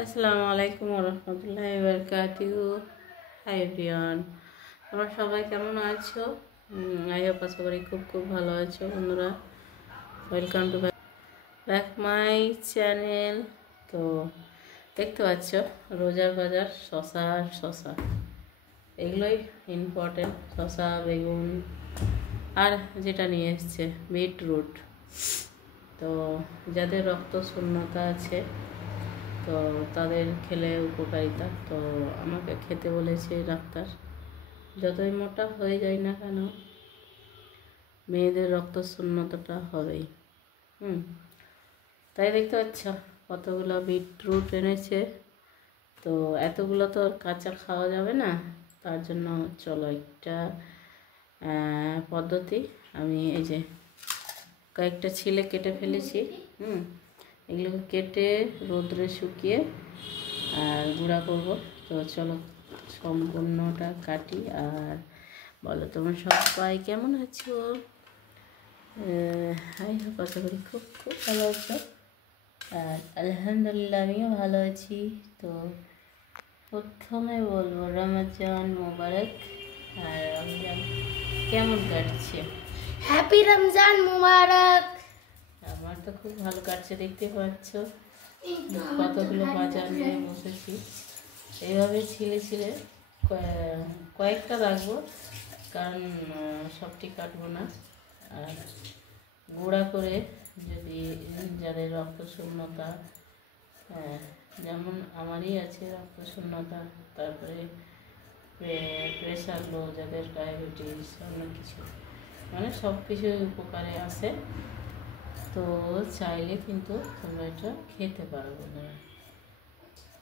আসসালামু আলাইকুম ওয়া রাহমাতুল্লাহি ওয়া বারাকাতুহু। হাই এভরিওয়ান, তোমরা সবাই কেমন আছো? আই হোপ আশা করি খুব খুব ভালো আছো বন্ধুরা। Welcome to back my channel. তো দেখতে পাচ্ছ রোজার বাজার শশা আর শশা, এগুলোই ইম্পর্টেন্ট। শশা, বেগুন আর যেটা নিয়ে এসছে বিটরুট। তো যাদের রক্ত শূন্যতা আছে তো তাদের খেলে উপকারিতা। তো আমাকে খেতে বলেছে ডাক্তার। যতই মোটা হয়ে যায় না কেন মেয়েদের রক্ত শূন্যতাটা হবেই। তাই দেখতে পাচ্ছ কতগুলো বিটরুট এনেছে। তো এতগুলো তো কাঁচা খাওয়া যাবে না, তার জন্য চলো একটা পদ্ধতি। আমি এই যে কয়েকটা ছিলে কেটে ফেলেছি। এগুলোকে কেটে রোদ্রে শুকিয়ে আর গুঁড়া করব। তো চলো সম্পূর্ণটা কাটি। আর বলো তোমরা সবাই কেমন আছো? হাই হোপ আশা করি খুব খুব ভালো আছো। আর আলহামদুলিল্লাহ আমিও ভালো আছি। তো প্রথমে বলবো রমজান মোবারক। আর রমজান কেমন কাটছে? হ্যাপি রমজান মুবারক। আমার তো খুব ভালো কাটছে, দেখতে পাচ্ছ কতগুলো বাজার নিয়ে বসেছি। এইভাবে ছিলে ছিলে কয়েকটা রাখবো, কারণ সবটি কাটবো না। আর গুঁড়া করে যদি যাদের রক্ত শূন্যতা, যেমন আমারই আছে রক্ত শূন্যতা, তারপরে প্রেশার লো, যাদের ডায়াবেটিস, অনেক কিছু মানে সব কিছু উপকারে আসে। তো চাইলে কিন্তু তোমরা এটা খেতে পারবো না।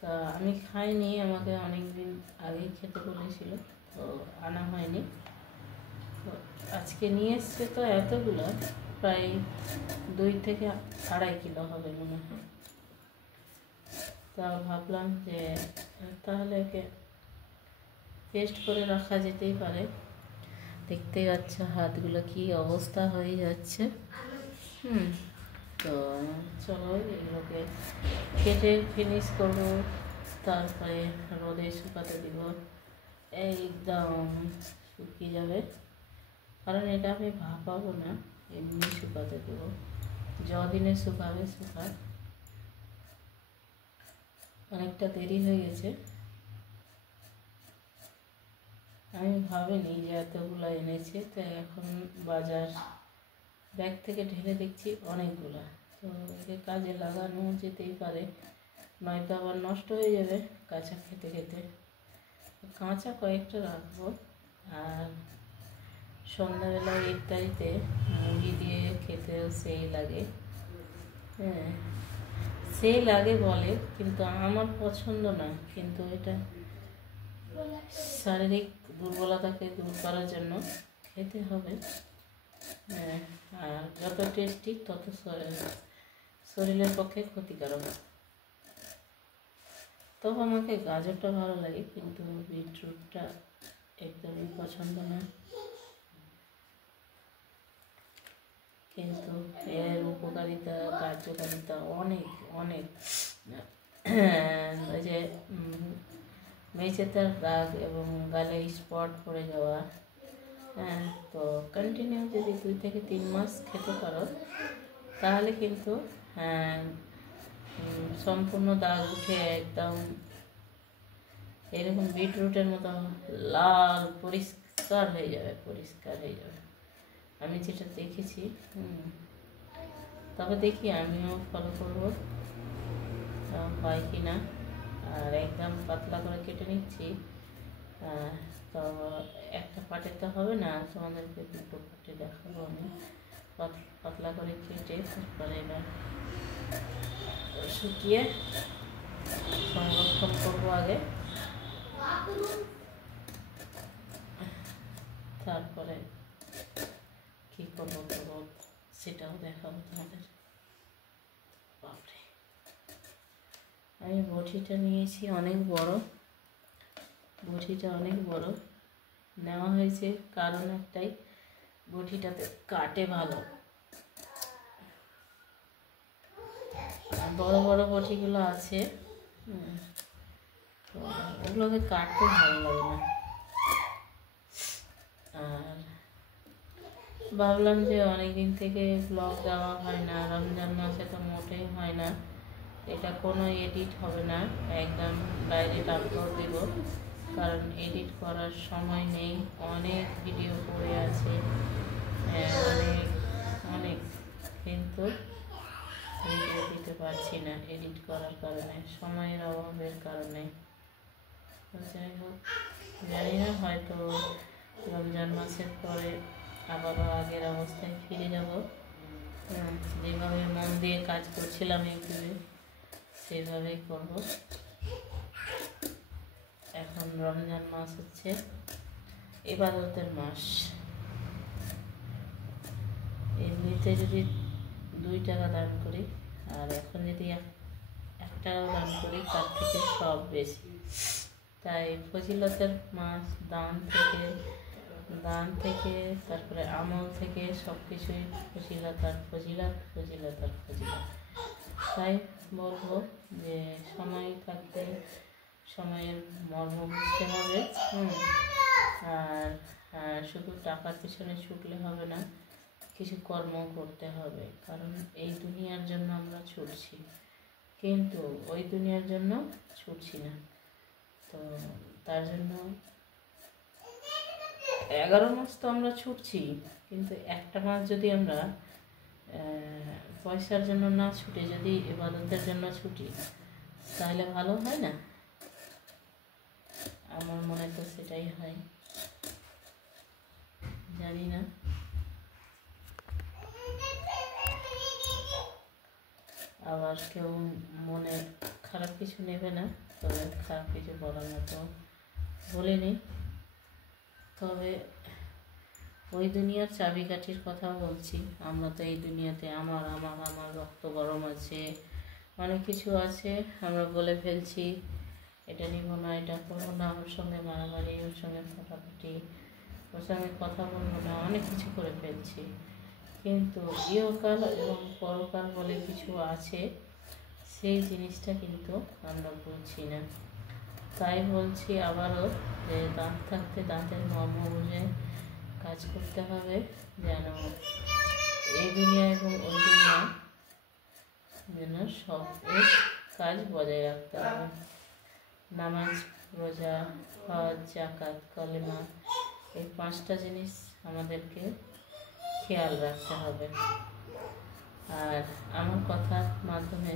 তা আমি খাইনি, আমাকে অনেক দিন আগেই খেতে বলেছিল, তো আনা হয়নি। তো আজকে নিয়ে এসছে, তো এতগুলো প্রায় 2 থেকে 2.5 কিলো হবে মনে হয়। তা ভাবলাম যে তাহলে একে পেস্ট করে রাখা যেতেই পারে। দেখতে পাচ্ছ হাতগুলো কি অবস্থা হয়ে যাচ্ছে। তো চলো এগুলোকে কেটে ফিনিশ করবো, তারপরে রোদে শুকাতে দিব। একদম শুকিয়ে যাবে, কারণ এটা আমি ভাপাবো না, এমনি শুকাতে দেবো। যদিনে শুকাবে শুকাক। অনেকটা দেরি হয়ে গেছে, আমি ভাবিনি যে এতগুলো এনেছে। তো এখন বাজার ব্যাগ থেকে ঢেলে দেখছি অনেকগুলো। তো একে কাজে লাগানো যেতেই পারে, নয়তো আবার নষ্ট হয়ে যাবে কাঁচা খেতে খেতে। কাঁচা কয়েকটা রাখবো। আর সন্ধ্যাবেলায় ইফতারিতে মুড়ি দিয়ে খেতেও সেই লাগে। সেই লাগে বলে, কিন্তু আমার পছন্দ না। কিন্তু এটা শারীরিক দুর্বলতাকে দূর করার জন্য খেতে হবে। আর যত টেস্টি তত শরীরের পক্ষে ক্ষতিকারক। তবে আমাকে গাজরটা ভালো লাগে, কিন্তু বিটরুটটা একদমই পছন্দ না। কিন্তু এর উপকারিতা, কার্যকারিতা অনেক অনেক। ওই যে মেচেতার দাগ এবং গালে স্পট পড়ে যাওয়া, তো কন্টিনিউ যদি 2 থেকে 3 মাস খেতে পারো তাহলে কিন্তু সম্পূর্ণ দাগ উঠে একদম এরকম বিটরুটের মতো লাল পরিষ্কার হয়ে যাবে, পরিষ্কার হয়ে যাবে। আমি যেটা দেখেছি। তবে দেখি আমিও ফলো করবো হয় কি না। আর একদম পাতলা করে কেটে নিচ্ছি। তো একটা পাটে তো হবে না, তোমাদেরকে 2টো পাটে দেখাবো আমি। পাতলা করে কেটে তারপরে এবার শুকিয়ে সংরক্ষণ করবো আগে, তারপরে কী করবো সেটাও দেখাবো তোমাদের। বাপরে, আমি বটিটা নিয়েছি অনেক বড়, বটিটা অনেক বড় নেওয়া হয়েছে কারণ একটাই, বটিটাতে কাটে ভালো। বড় বড় বটিগুলো আছে তো ওগুলোকে কাটতে ভালো লাগে না। আর ভাবলাম যে অনেকদিন থেকে ব্লগ দেওয়া হয় না, রমজান মাসে তো মোটেই হয় না, এটা কোনো এডিট হবে না, একদম ডাইরেক্ট আপলোড দেব, কারণ এডিট করার সময় নেই, অনেক ভিডিও পড়ে আছে, অনেক অনেক, কিন্তু ভিডিও দিতে পারছি না এডিট করার কারণে, সময়ের অভাবের কারণে। যাই হোক, জানি না, হয়তো রমজান মাসের পরে আবারও আগের অবস্থায় ফিরে যাব, যেভাবে মন দিয়ে কাজ করছিলাম ইউটিউবে সেভাবেই করব। এখন রমজান মাস হচ্ছে ইবাদতের মাস, এমনিতে যদি 2 টাকা দান করি আর এখন যদি 1 টাকা দান করি তার থেকে সব বেশি। তাই ফজিলতের মাস, দান থেকে তারপরে আমল থেকে সব কিছুই ফজিলত আর ফজিলত, ফজিলত আর ফজিলত। তাই বলবো যে সময় থাকতে সময়ের মর্ম বুঝতে হবে, আর শুধু টাকার পিছনে ছুটলে হবে না, কিছু কর্ম করতে হবে, কারণ এই দুনিয়ার জন্য আমরা ছুটছি, কিন্তু ওই দুনিয়ার জন্য ছুটছি না। তো তার জন্য 11 মাস তো আমরা ছুটছি, কিন্তু একটা মাস যদি আমরা পয়সার জন্য না ছুটে যদি ইবাদতের জন্য ছুটি, তাহলে ভালো হয় না? আমার মনে তো সেটাই হয়, জানি না। আবার কেউ মনে খারাপ কিছু নেবে না, তবে খারাপ কিছু বলার মতো বলিনি। তবে ওই দুনিয়ার চাবিকাঠির কথা বলছি, আমরা তো এই দুনিয়াতে আমার আমার আমার রক্ত গরম আছে, অনেক কিছু আছে, আমরা বলে ফেলছি এটা নিব না, এটা করবো না, ওর সঙ্গে মারামারি, ওর সঙ্গে ফাটাফাটি, ওর সঙ্গে কথা বলবো না, অনেক কিছু করে ফেলছি, কিন্তু ইহকাল এবং পরকাল বলে কিছু আছে, সেই জিনিসটা কিন্তু আমরা বুঝছি না। তাই বলছি আবারও যে দাঁত থাকতে দাঁতের মর্ম বুঝে কাজ করতে হবে, যেন এই দুনিয়া এবং ওই দুনিয়া যেন সব কাজ বজায় রাখতে হবে। নামাজ, রোজা, হজ, যাকাত, কলেমা, এই 5টা জিনিস আমাদেরকে খেয়াল রাখতে হবে। আর আমার কথার মাধ্যমে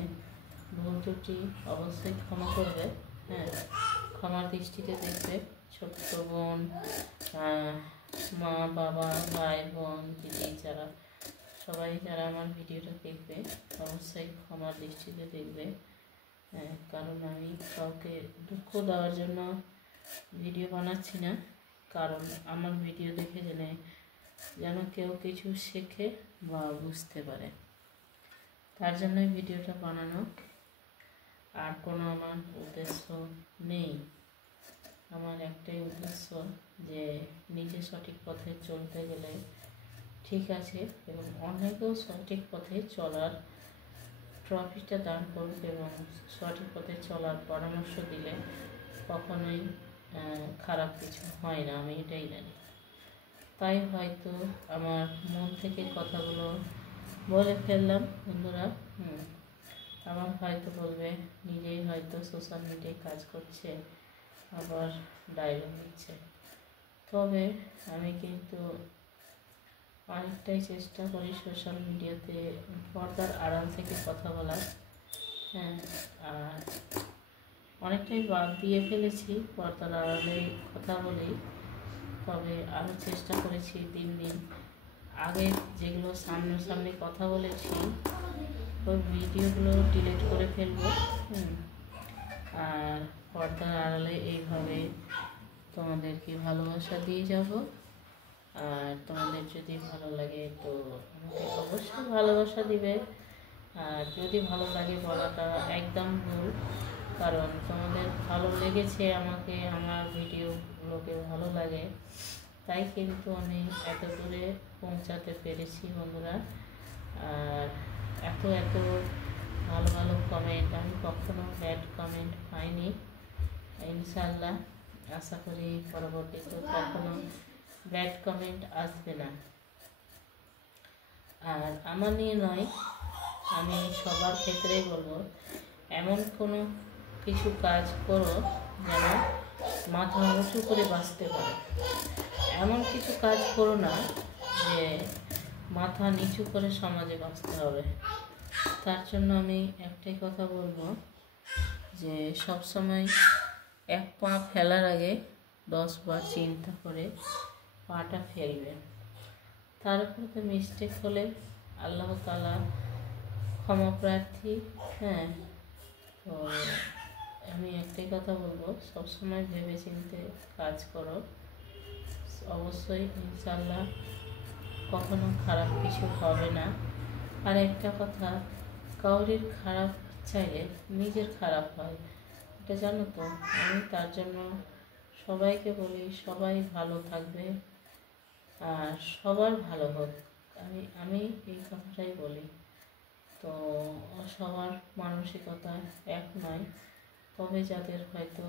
ভুল ত্রুটি অবশ্যই ক্ষমা করবে, ক্ষমার দৃষ্টিতে দেখবে। ছোট্ট বোন, মা, বাবা, ভাই, বোন, দিদি, যারা আমার ভিডিওটা দেখবে অবশ্যই ক্ষমার দৃষ্টিতে দেখবে, কারণ আমি কাউকে দুঃখ দেওয়ার জন্য ভিডিও বানাচ্ছি না, কারণ আমার ভিডিও দেখে যেন কেউ কিছু শেখে বা বুঝতে পারে, তার জন্যই ভিডিওটা বানানো, আর কোনো আমার উদ্দেশ্য নেই। আমার একটাই উদ্দেশ্য যে নিজে সঠিক পথে চলতে গেলে ঠিক আছে, এবং অনেকেও সঠিক পথে চলার ট্রফিটা দান করবে, এবং সঠিক পথে চলার পরামর্শ দিলে কখনোই খারাপ কিছু হয় না, আমি এটাই জানি। তাই হয়তো আমার মন থেকে কথাগুলো বলে ফেললাম বন্ধুরা। আমার হয়তো বলবে নিজেই হয়তো সোশ্যাল মিডিয়ায় কাজ করছে, আবার ডায়লগ দিচ্ছে, তবে আমি কিন্তু অনেকটাই চেষ্টা করি সোশ্যাল মিডিয়াতে পর্দার আড়াল থেকে কথা বলার, আর অনেকটাই বাদ দিয়ে ফেলেছি পর্দার আড়ালে কথা বলি, তবে আরও চেষ্টা করেছি দিন দিন। আগে যেগুলো সামনাসামনি কথা বলেছি ওই ভিডিওগুলো ডিলিট করে ফেলবো, আর পর্দার আড়ালে এইভাবে তোমাদেরকে ভালোবাসা দিয়ে যাব। আর তোমাদের যদি ভালো লাগে তো আমাকে অবশ্যই ভালোবাসা দিবে, আর যদি ভালো লাগে বলাটা একদম ভুল, কারণ তোমাদের ভালো লেগেছে, আমাকে আমার ভিডিওগুলোকে ভালো লাগে, তাই কিন্তু আমি এত দূরে পৌঁছাতে পেরেছি বন্ধুরা। আর এত ভালো ভালো কমেন্ট, আমি কখনো ব্যাড কমেন্ট পাইনি। ইনশাল্লাহ আশা করি পরবর্তীতে কখনো ব্যাড কমেন্ট আসবে না। আর আমার নিয়ে নয়, আমি সবার ক্ষেত্রেই বলবো, এমন কোনো কিছু কাজ করো যেন মাথা উঁচু করে বাঁচতে পারে। এমন কিছু কাজ করো না যে মাথা নিচু করে সমাজে বাঁচতে হবে। তার জন্য আমি একটাই কথা বলবো যে সবসময় এক পা ফেলার আগে 10 বার চিন্তা করে পাটা ফেলবেন। তার উপরে তো মিস্টেক হলে আল্লাহ তাআলা ক্ষমা প্রার্থী। হ্যাঁ, তো আমি একটাই কথা বলবো, সবসময় ভেবে চিন্তে কাজ করো, অবশ্যই ইনশাল্লাহ কখনো খারাপ কিছু হবে না। আর একটা কথা, কাউরির খারাপ চাইলে নিজের খারাপ হয়, এটা জানো তো। আমি তার জন্য সবাইকে বলি সবাই ভালো থাকবে আর সবার ভালো হোক, আমি এই কথাটাই বলি। তো সবার মানসিকতা এক নয়, তবে যাদের হয়তো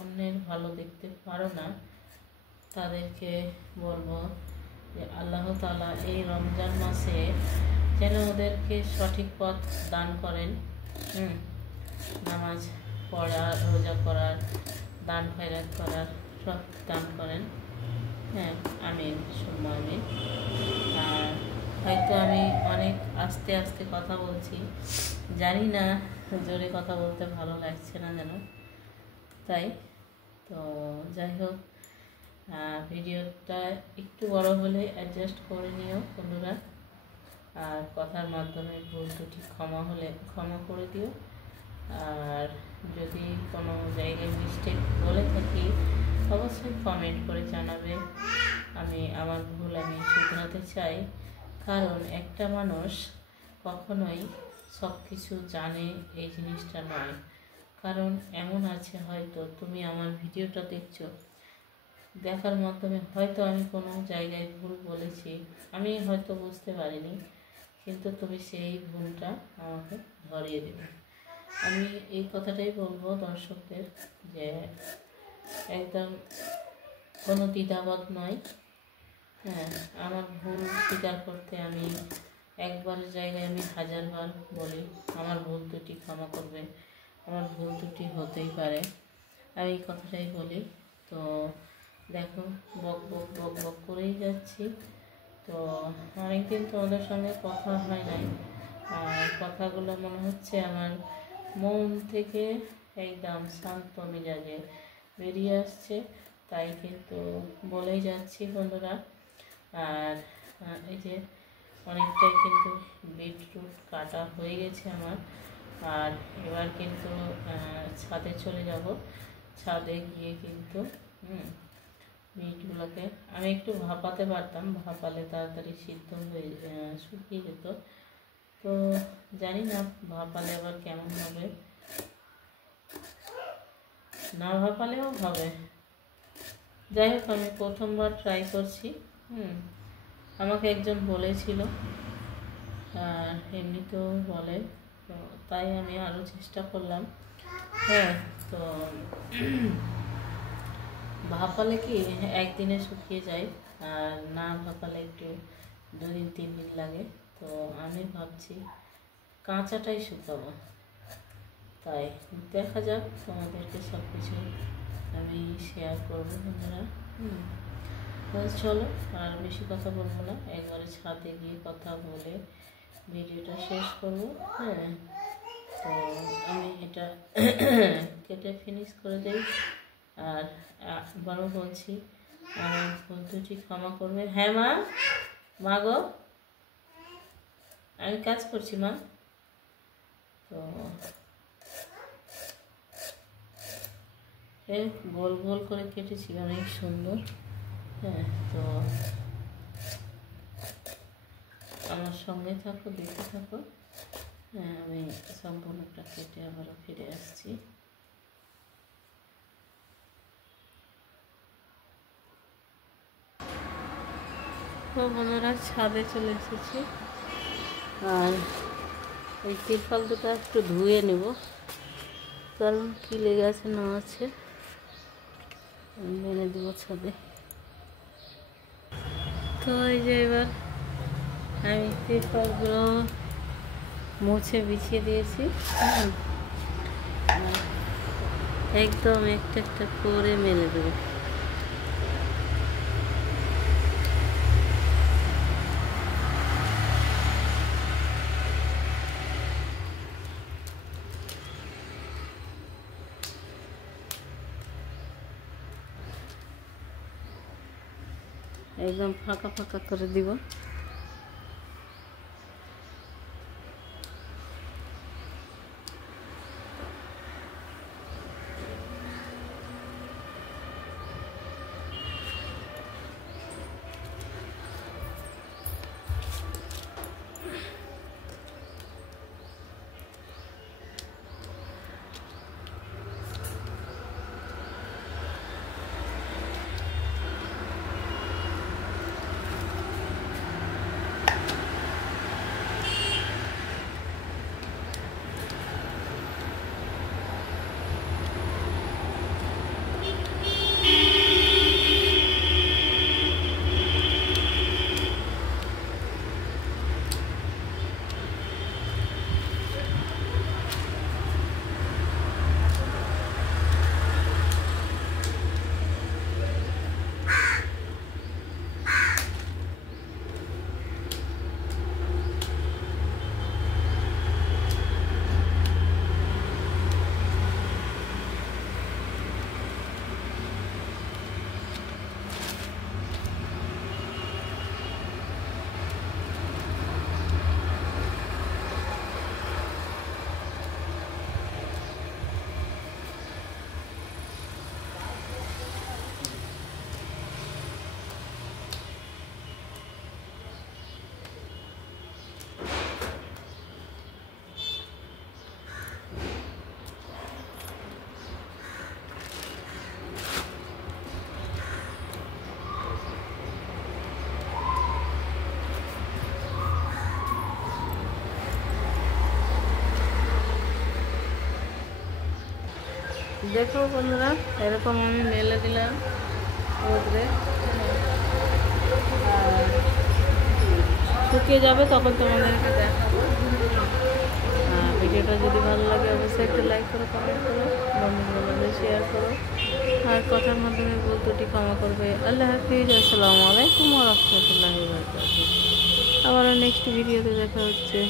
অন্যের ভালো দেখতে পারো না তাদেরকে বলবো যে আল্লাহ তাআলা এই রমজান মাসে যেন ওদেরকে সঠিক পথ দান করেন। নামাজ পড়া, রোজা করার, দান খয়রাত করার সব দান করেন। হ্যাঁ, আমিন সুম্মা আমিন। আর হয়তো আমি অনেক আস্তে আস্তে কথা বলছি, জানি না জোরে কথা বলতে ভালো লাগছে না যেন, তাই। তো যাই হোক, ভিডিওটা একটু বড় হলে অ্যাডজাস্ট করে নিও বন্ধুরা। আর কথার মাধ্যমে ভুল ত্রুটি ক্ষমা করে দিও। আর যদি কোনো জায়গায় মিস্টেক বলে থাকি অবশ্যই কমেন্ট করে জানাবে। আমার ভুল আমি শুধরাতে চাই, কারণ একটা মানুষ কখনোই সব কিছু জানে এই জিনিসটা নয়। কারণ এমন আছে, হয়তো তুমি আমার ভিডিওটা দেখছো, দেখার মাধ্যমে হয়তো আমি কোনো জায়গায় ভুল বলেছি, আমি হয়তো বুঝতে পারিনি, কিন্তু তুমি সেই ভুলটা আমাকে ধরিয়ে দেবে। আমি এই কথাটাই বলবো দর্শকদের যে একদম কোনো দ্বিধাবোধ নয়। হ্যাঁ, আমার ভুল স্বীকার করতে আমি একবারের জায়গায় আমি 1000 বার বলি আমার ভুল ত্রুটি ক্ষমা করবে, আমার ভুল ত্রুটি হতেই পারে, আমি এই কথাটাই বলি। তো দেখো, বক বক বক বক করেই যাচ্ছি। তো অনেকদিন তোমাদের সঙ্গে কথা হয় নাই, আর কথাগুলো মনে হচ্ছে আমার মন থেকে একদম শান্ত মেজাজে বেরিয়ে আসছে, তাই কিন্তু বলেই যাচ্ছি বন্ধুরা। আর এই যে অনেকটাই কিন্তু বিটরুট কাটা হয়ে গেছে আমার। আর এবার কিন্তু ছাদে চলে যাব, ছাদে গিয়ে কিন্তু বিটগুলোকে আমি একটু ভাপাতে পারতাম, ভাপালে তাড়াতাড়ি সিদ্ধ হয়ে শুকিয়ে যেত। তো জানি না ভাপালে আবার কেমন হবে, না ভাপালেও হবে। যাই হোক, আমি প্রথমবার ট্রাই করছি। আমাকে একজন বলেছিল, আর এমনিতেও বলে, তো তাই আমি আরও চেষ্টা করলাম। হ্যাঁ, তো ভাপালে কি একদিনে শুকিয়ে যায়, আর না ভাপালে একটু 2 দিন 3 দিন লাগে। তো আমি ভাবছি কাঁচাটাই শুকাবো, তাই দেখা যাক, তোমাদেরকে সব কিছু আমি শেয়ার করবো বন্ধুরা। চলো, আর বেশি কথা বলবো না, একবারে ছাদে গিয়ে কথা বলে ভিডিওটা শেষ করবো। হ্যাঁ, তো আমি এটা কেটে ফিনিশ করে দিই। আর আবারও বলছি, আমার ভুল ত্রুটি ক্ষমা করবে। হ্যাঁ মা গো, আমি কাজ করছি মা। তো গোল গোল করে কেটেছি, অনেক সুন্দর। হ্যাঁ, তো আমার সঙ্গে থাকো, দেখতে থাকো। হ্যাঁ, আমি সম্পূর্ণটা কেটে আবারও ফিরে আসছি। তো বন্ধুরা, ছাদে চলে এসেছি। আর এই তিরপাল দুটো একটু ধুয়ে নেব, কারণ কি লেগে আছে না আছে মেনে দেব ছাদে। তো এই যে এবার আমি তিরপালগুলো মুছে বিছিয়ে দিয়েছি। একদম একটা একটা করে মেলে দেবো। একদম ফাঁকা ফাঁকা করে দিব। দেখো বন্ধুরা, এরকম আমি মেলে দিলাম রোদ্রে, আর শুকিয়ে যাবে তখন তোমাদেরকে দেখাবো। ভিডিওটা যদি ভালো লাগে অবশ্যই একটা লাইক করো, কমেন্ট করো, বন্ধুদের মধ্যে শেয়ার করো, আর কথার মাধ্যমে ভুল ত্রুটি ক্ষমা করবে। আল্লাহ হাফিজ, আসসালামু আলাইকুম ওয়া রাহমাতুল্লাহি ওয়া বারাকাতুহু। আবারও নেক্সট ভিডিওতে দেখা হচ্ছে।